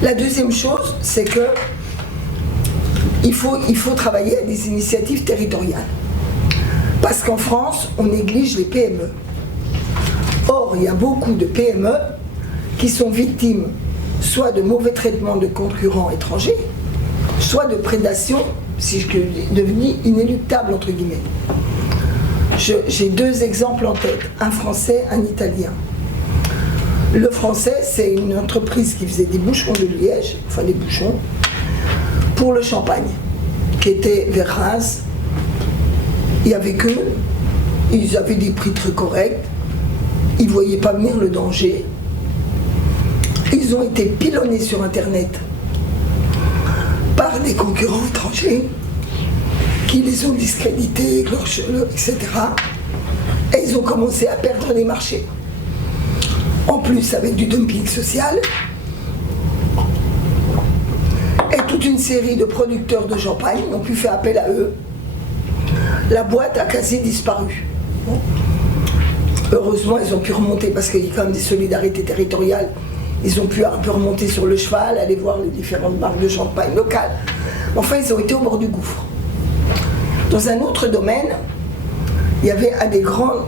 La deuxième chose, c'est que il faut travailler à des initiatives territoriales. Parce qu'en France, on néglige les PME. Or, il y a beaucoup de PME qui sont victimes soit de mauvais traitements de concurrents étrangers, soit de prédation, si je puis devenir inéluctable, entre guillemets. J'ai deux exemples en tête, un français, un italien. Le français, c'est une entreprise qui faisait des bouchons de liège, enfin des bouchons, pour le champagne, qui était vers Reims. Il y avait qu'eux, ils avaient des prix très corrects, ils ne voyaient pas venir le danger. Ils ont été pilonnés sur Internet par des concurrents étrangers qui les ont discrédités, etc. Et ils ont commencé à perdre les marchés. En plus, avec du dumping social, et toute une série de producteurs de champagne ont pu faire appel à eux. La boîte a quasi disparu. Heureusement, ils ont pu remonter parce qu'il y a quand même des solidarités territoriales. Ils ont pu un peu remonter sur le cheval, aller voir les différentes marques de champagne locales. Enfin, ils ont été au bord du gouffre. Dans un autre domaine, il y avait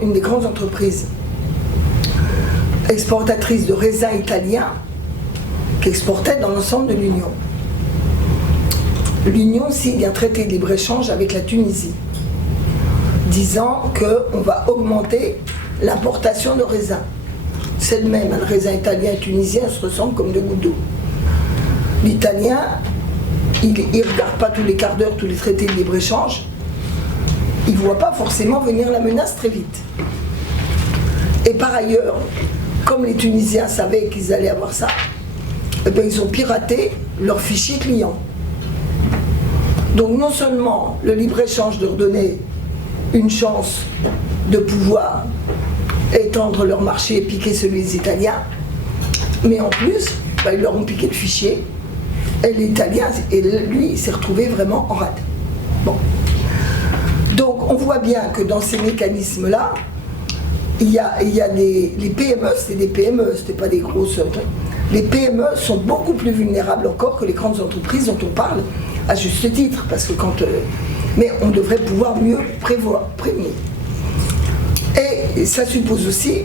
une des grandes entreprises exportatrices de raisins italiens qui exportaient dans l'ensemble de l'Union. L'Union signe un traité de libre-échange avec la Tunisie, disant qu'on va augmenter l'importation de raisins. C'est le même, le raisin italien et tunisien se ressemblent comme deux gouttes d'eau. L'italien, il ne regarde pas tous les quarts d'heure tous les traités de libre-échange, il ne voit pas forcément venir la menace très vite. Et par ailleurs, comme les Tunisiens savaient qu'ils allaient avoir ça, eh bien, ils ont piraté leur fichier client. Donc non seulement le libre-échange leur donnait une chance de pouvoir étendre leur marché et piquer celui des Italiens, mais en plus, ils leur ont piqué le fichier, et l'Italien, et lui, il s'est retrouvé vraiment en rade. Bon. Donc on voit bien que dans ces mécanismes-là, il y a les PME, c'était des PME, c'était pas des grosses. Les PME sont beaucoup plus vulnérables encore que les grandes entreprises dont on parle à juste titre, parce que mais on devrait pouvoir mieux prévenir. Et ça suppose aussi,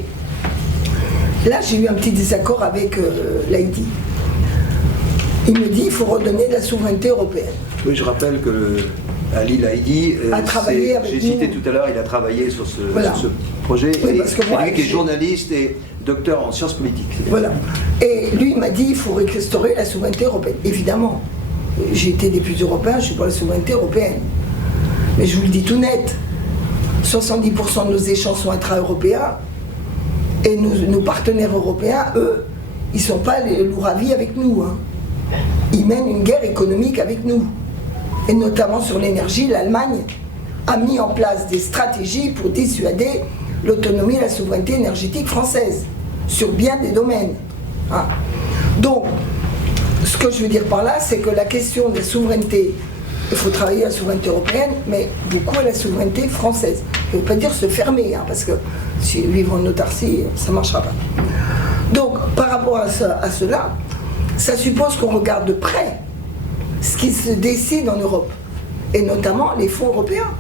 là j'ai eu un petit désaccord avec l'Haïti. Il me dit qu'il faut redonner de la souveraineté européenne. Oui, je rappelle que Ali Laïdi, j'ai cité tout à l'heure, il a travaillé sur ce projet. Oui, c'est lui qui est journaliste et docteur en sciences politiques. Voilà. Et lui il m'a dit qu'il faut restaurer la souveraineté européenne. Évidemment, j'ai été député européen, je suis pour la souveraineté européenne. Mais je vous le dis tout net, 70% de nos échanges sont intra-européens et nos partenaires européens, eux, ils ne sont pas les loups ravis avec nous. Hein. Ils mènent une guerre économique avec nous. Et notamment sur l'énergie, l'Allemagne a mis en place des stratégies pour dissuader l'autonomie et la souveraineté énergétique française sur bien des domaines. Hein. Donc, ce que je veux dire par là, c'est que la question de la souveraineté, il faut travailler à la souveraineté européenne, mais beaucoup à la souveraineté française. Ça ne veut pas dire se fermer, hein, parce que si vivre en autarcie, ça ne marchera pas. Donc, par rapport à cela, ça suppose qu'on regarde de près ce qui se décide en Europe, et notamment les fonds européens.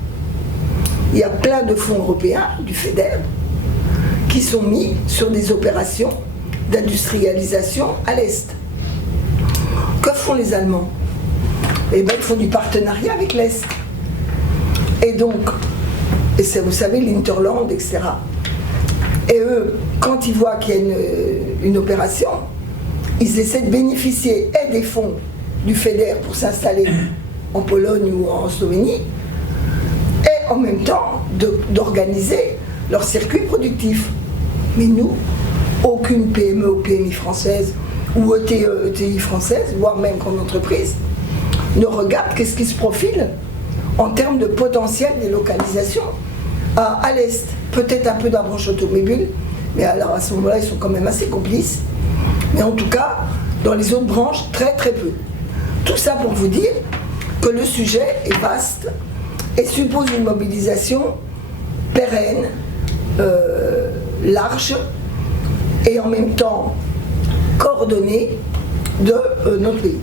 Il y a plein de fonds européens, du FEDER, qui sont mis sur des opérations d'industrialisation à l'Est. Que font les Allemands ? Eh bien, ils font du partenariat avec l'Est. Et donc, vous savez, l'Interland, etc. Et eux, quand ils voient qu'il y a une opération, ils essaient de bénéficier et des fonds du FEDER pour s'installer en Pologne ou en Slovénie, et en même temps d'organiser leur circuit productif. Mais nous, aucune PME ou PMI française ou ETI française, voire même grande entreprise, ne regarde qu'est-ce qui se profile en termes de potentiel délocalisation à l'Est. Peut-être un peu d'un branche automobile, mais alors à ce moment-là, ils sont quand même assez complices. Mais en tout cas, dans les autres branches, très très peu. Tout ça pour vous dire que le sujet est vaste et suppose une mobilisation pérenne, large et en même temps coordonnée de notre pays.